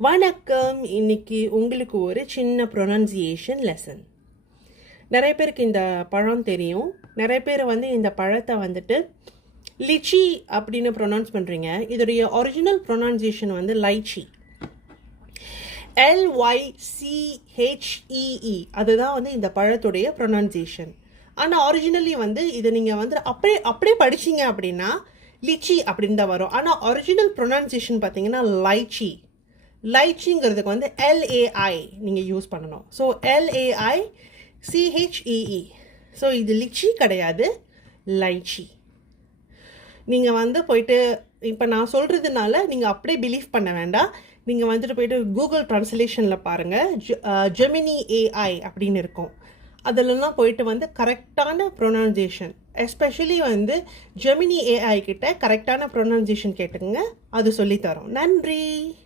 வணக்கம். இன்னைக்கு உங்களுக்கு ஒரு சின்ன ப்ரொனன்சியேஷன் லெசன். நிறைய பேருக்கு இந்த பழம் தெரியும். நிறைய பேர் இந்த பழத்தை லிச்சி அப்படின்னு ப்ரொனவுன்ஸ் பண்ணுறீங்க. இதோடைய ஒரிஜினல் ப்ரொனன்சியேஷன் லைச்சி, LYCHEE. அதுதான் இந்த பழத்துடைய ப்ரொனன்சியேஷன். ஆனால் ஒரிஜினலி இதை நீங்கள் அப்படியே படிச்சிங்க அப்படின்னா லிச்சி அப்படின்னு தான் வரும். ஆனால் ஒரிஜினல் ப்ரொனன்சியேஷன் பார்த்தீங்கன்னா லைச்சி. லைச்சிங்கிறதுக்கு LAI நீங்கள் யூஸ் பண்ணணும். So LAICHEE. ஸோ இது லிச்சி கிடையாது, லைச்சி. நீங்கள் போயிட்டு இப்போ நான் சொல்கிறதுனால நீங்கள் அப்படியே பிலீவ் பண்ண வேண்டாம். நீங்கள் போயிட்டு கூகுள் ட்ரான்ஸ்லேஷனில் பாருங்கள், ஜெமினி AI அப்படின்னு இருக்கும். அதிலலாம் போயிட்டு கரெக்டான ப்ரொனன்சியேஷன், எஸ்பெஷலி ஜெமினி AI கிட்ட கரெக்டான ப்ரொனன்சியேஷன் கேட்டுங்க, அது சொல்லித்தரோம். நன்றி.